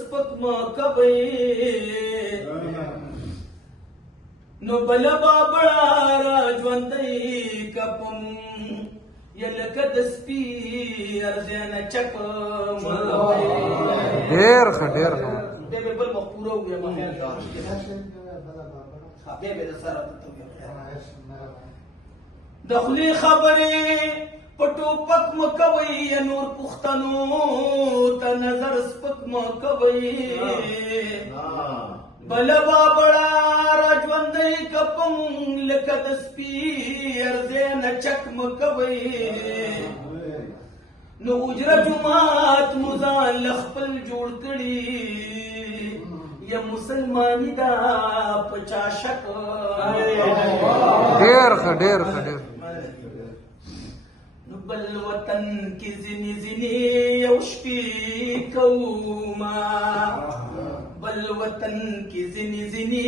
سپک ما کوي نو بل بابړه را ژوندۍ کپم یلکه د سپي ارزانه چک ډېر ښه ډېر ښه بیا به بل وخت پوره وګورې ما خیال دا بیا به د سره د خولې خبرې په ټوپک مه کوئ نور پښتنو ته نظر سپک مه کوئ بله بابړه را ژوندۍ کپم لکه د سپي ارزی نه چک مه کوئ نو اجره جومات مو ځان له خپل جوړ کړي یا مسلمانی دا په چا شک ډېر ښه ډېر ښه ډېر نو بل وطن کې ځینې ځینې یو شپې کوما بل وطن کې ځینې ځینې